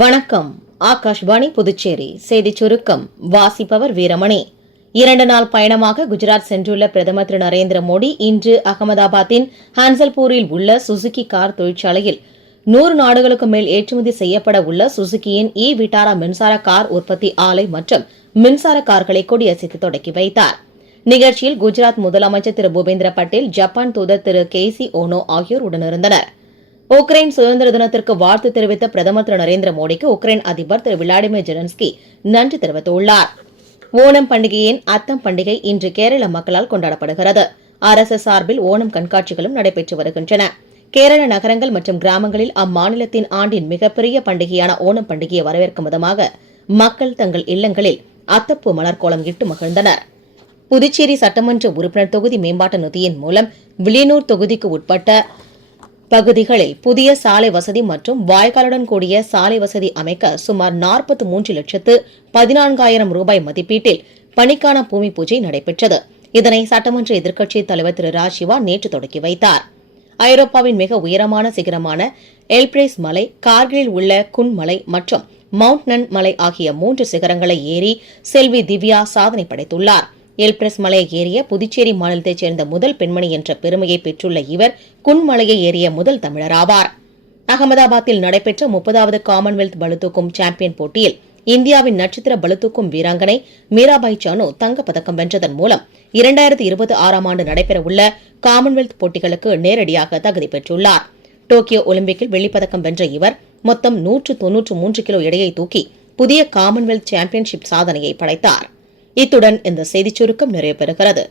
வணக்கம். ஆகாஷ்வாணி புதுச்சேரி செய்திச் சுருக்கம் வாசிப்பவர் வீரமணி. 2 நாள் பயணமாக குஜராத் சென்றுள்ள பிரதமர் திரு நரேந்திர மோடி இன்று அகமதாபாத்தின் ஹான்சல்பூரில் உள்ள சுசுகி கார் தொழிற்சாலையில் 100 நாடுகளுக்கு மேல் ஏற்றுமதி செய்யப்பட உள்ள சுசுகியின் விட்டாரா மின்சார கார் உற்பத்தி ஆலை மற்றும் மின்சார கார்களை கொடியசைத்து தொடக்கி வைத்தார். நிகழ்ச்சியில் குஜராத் முதலமைச்சர் திரு பூபேந்திர பட்டேல், ஜப்பான் தூதர் திரு கேசி ஓனோ ஆகியோர் உடனிருந்தனர். உக்ரைன் சுதந்திர தினத்திற்கு வாழ்த்து தெரிவித்த பிரதமர் திரு நரேந்திர மோடிக்கு உக்ரைன் அதிபர் திரு விளாடிமிர் ஜெலன்ஸ்கி நன்றி தெரிவித்துள்ளார். ஓணம் பண்டிகையின் அத்தம் பண்டிகை இன்று கேரள மக்களால் கொண்டாடப்படுகிறது. அரசு சார்பில் ஓணம் கண்காட்சிகளும் நடைபெற்று வருகின்றன. கேரள நகரங்கள் மற்றும் கிராமங்களில் அம்மாநிலத்தின் ஆண்டின் மிகப்பெரிய பண்டிகையான ஓணம் பண்டிகையை வரவேற்கும் விதமாக மக்கள் தங்கள் இல்லங்களில் அத்தப்பூ மலர்கோலம் இட்டு மகிழ்ந்தனர். புதுச்சேரி சட்டமன்ற உறுப்பினர் தொகுதி மேம்பாட்டு நிதியின் மூலம் வில்லியனூர் தொகுதிக்கு உட்பட்ட பகுதிகளில் புதிய சாலை வசதி மற்றும் வாய்க்காலுடன் கூடிய சாலை வசதி அமைக்க சுமார் 43,14,000 ரூபாய் மதிப்பீட்டில் பணிக்கான பூமி பூஜை நடைபெற்றது. இதனை சட்டமன்ற எதிர்க்கட்சித் தலைவர் திரு ராஜ்சிவா நேற்று தொடக்கி வைத்தார். ஐரோப்பாவின் மிக உயரமான சிகரமான எல்பிரஸ் மலை, கார்கிலில் உள்ள குன் மலை மற்றும் மவுண்ட் நன் மலை ஆகிய 3 சிகரங்களை ஏறி செல்வி திவ்யா சாதனை படைத்துள்ளார். எல்பிரஸ் மலையை ஏறிய புதுச்சேரி மாநிலத்தைச் சேர்ந்த முதல் பெண்மணி என்ற பெருமையை பெற்றுள்ள இவர் குன்மலையை ஏறிய முதல் தமிழராவார். அகமதாபாத்தில் நடைபெற்ற 30வது காமன்வெல்த் பளுதூக்கும் சாம்பியன் போட்டியில் இந்தியாவின் நட்சத்திர பளுதூக்கும் வீராங்கனை மீராபாய் சானு தங்கப்பதக்கம் வென்றதன் மூலம் 2026ஆம் ஆண்டு நடைபெறவுள்ள காமன்வெல்த் போட்டிகளுக்கு நேரடியாக தகுதி பெற்றுள்ளார். டோக்கியோ ஒலிம்பிக்கில் வெள்ளிப்பதக்கம் வென்ற இவர் மொத்தம் 193 கிலோ எடையை தூக்கி புதிய காமன்வெல்த் சாம்பியன்ஷிப் சாதனையை படைத்தார். இத்துடன் இந்த செய்திச் சுருக்கம் நிறைவு பெறுகிறது.